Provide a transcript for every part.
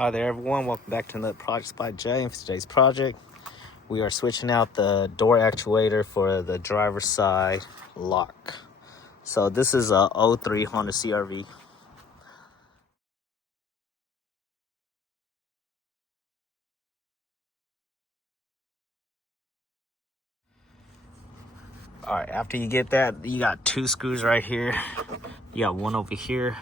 Hi there everyone, welcome back to another project by Jay. And for today's project, we are switching out the door actuator for the driver's side lock. So this is a 03 Honda CR-V. Alright, after you get that, you got two screws right here. You got one over here,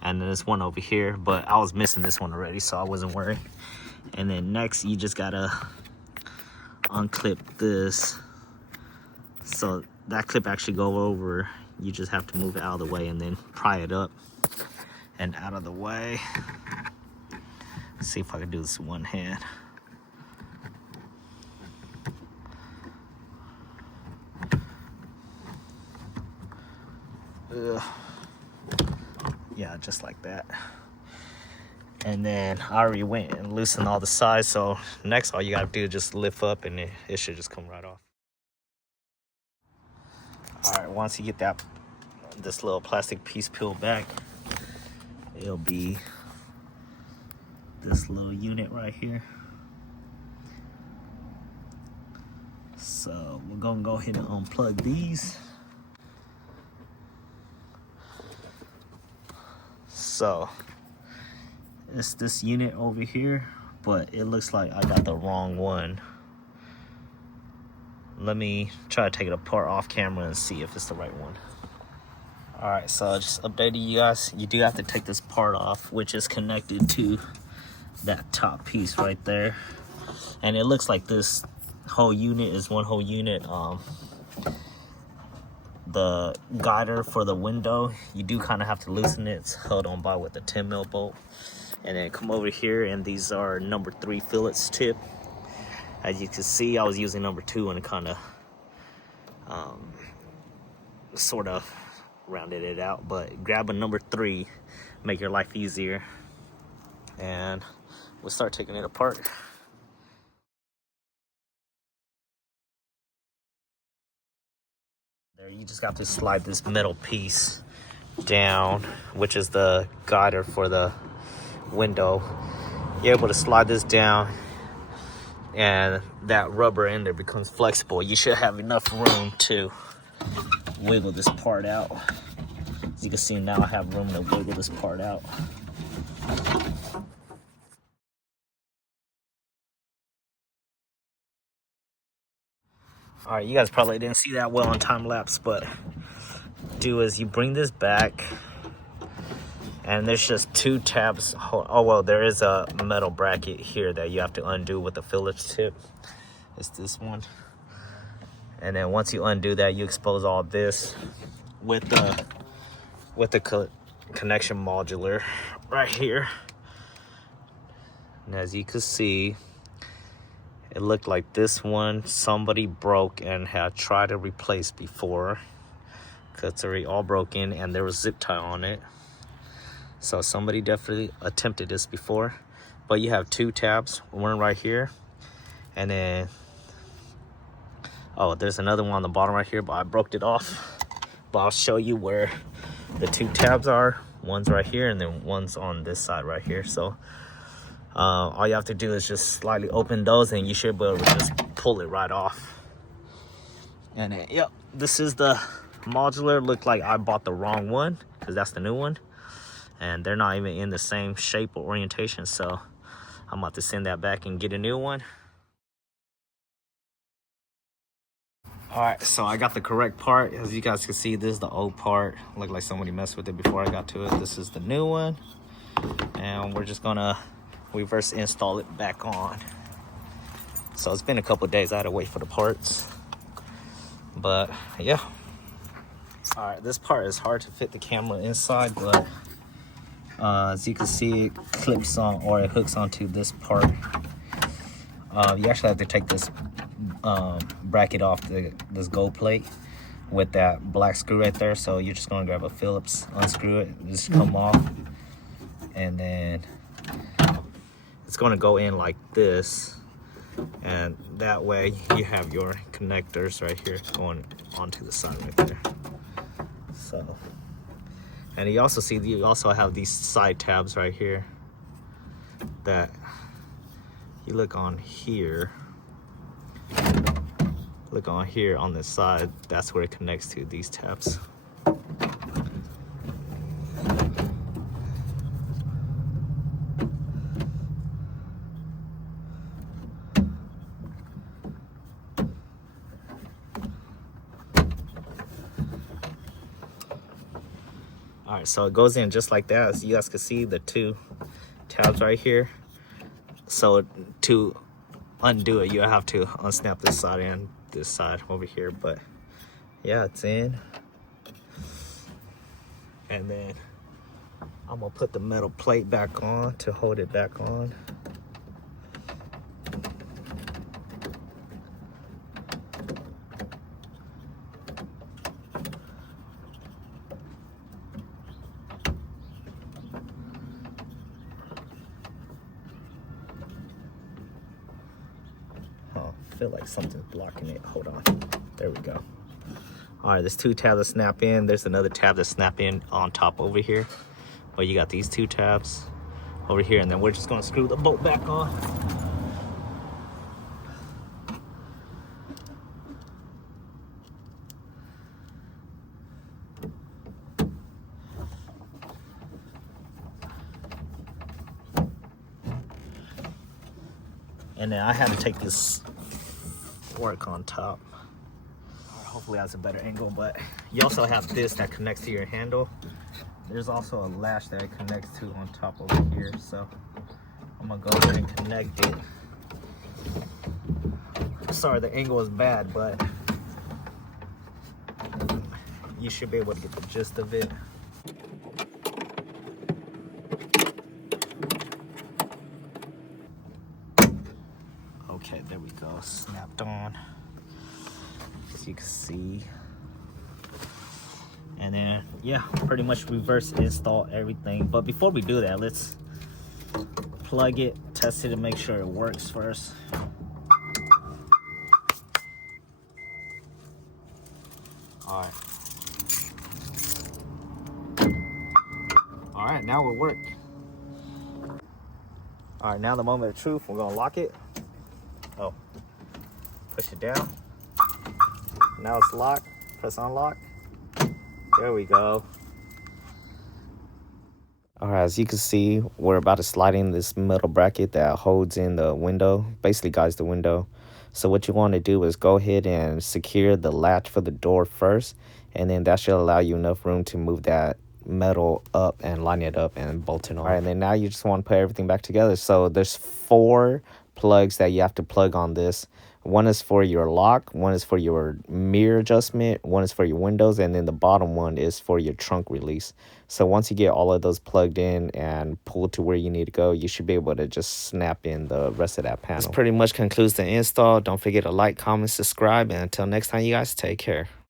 and then there's one over here, but I was missing this one already, so I wasn't worried. And then next, you just gotta unclip this. So that clip actually go over. You just have to move it out of the way and then pry it up and out of the way. Let's see if I can do this with one hand. Ugh. Yeah, just like that. And then I already went and loosened all the sides, so next all you gotta do is just lift up and it should just come right off. All right, once you get this little plastic piece peeled back, it'll be this little unit right here. So we're gonna go ahead and unplug these. So it's this unit over here, but it looks like I got the wrong one. Let me try to take it apart off camera and see if it's the right one. All right, so just updating you guys, you do have to take this part off, which is connected to that top piece right there. And it looks like this whole unit is one whole unit. The guider for the window, you do kind of have to loosen it. It's held on by with a 10 mil bolt. And then come over here, and these are number 3 fillets tip. As you can see, I was using number 2 and it kind of sort of rounded it out. But grab a number 3, make your life easier, and we'll start taking it apart. There, you just got to slide this metal piece down, which is the guider for the window. You're able to slide this down, and that rubber in there becomes flexible. You should have enough room to wiggle this part out. As you can see now, I have room to wiggle this part out. All right, you guys probably didn't see that well on time lapse, but do is you bring this back, and there's just 2 tabs. Oh well, there is a metal bracket here that you have to undo with the Phillips tip. It's this one. And then once you undo that, you expose all this with the connection modular right here. And as you can see, it looked like this one somebody broke and had tried to replace before, because it's already all broken and there was zip tie on it. So somebody definitely attempted this before. But you have 2 tabs, one right here, and then there's another one on the bottom right here, but I broke it off. But I'll show you where the 2 tabs are. One's right here, and then one's on this side right here. So all you have to do is just slightly open those, and you should be able to just pull it right off. And then, yep, this is the modular. Looked like I bought the wrong one, because that's the new one, and they're not even in the same shape or orientation. So I'm about to send that back and get a new one. All right, so I got the correct part. As you guys can see, this is the old part. Looked like somebody messed with it before I got to it. This is the new one, and we're just gonna reverse install it back on. So it's been a couple of days. I had to wait for the parts, but yeah. All right, this part is hard to fit the camera inside, but as you can see, it clips on, or it hooks onto this part. You actually have to take this bracket off this gold plate with that black screw right there. So you're just gonna grab a Phillips, unscrew it, just come off, and then it's gonna go in like this, and that way you have your connectors right here going onto the side right there. So, and you also see, you also have these side tabs right here. that you look on here. Look on here on this side, that's where it connects to these tabs. All right, so it goes in just like that. As you guys can see, the two tabs right here. So to undo it, you have to unsnap this side and this side over here. But yeah, it's in. And then I'm gonna put the metal plate back on to hold it back on. I feel like something's blocking it. Hold on. There we go. All right, there's two tabs that snap in. There's another tab that snap in on top over here. But you got these two tabs over here, and then we're just gonna screw the bolt back on. And then I had to take this fork on top. Hopefully that's a better angle, but you also have this that connects to your handle. There's also a latch that it connects to on top over here, so I'm gonna go ahead and connect it. Sorry, the angle is bad, but you should be able to get the gist of it. Okay, there we go, snapped on, as you can see. And then, yeah, pretty much reverse install everything. But before we do that, let's plug it, test it, and make sure it works first. All right. All right, now it worked. All right, now the moment of truth, we're gonna lock it. Oh, push it down. Now it's locked, press unlock. There we go. All right, as you can see, we're about to slide in this metal bracket that holds in the window, basically guides the window. So what you want to do is go ahead and secure the latch for the door first, and then that should allow you enough room to move that metal up and line it up and bolt it on. All right, and then now you just want to put everything back together. So there's 4 plugs that you have to plug on this. One is for your lock, one is for your mirror adjustment, one is for your windows, and then the bottom one is for your trunk release. So once you get all of those plugged in and pulled to where you need to go, you should be able to just snap in the rest of that panel. This pretty much concludes the install. Don't forget to like, comment, subscribe, and until next time, you guys, take care.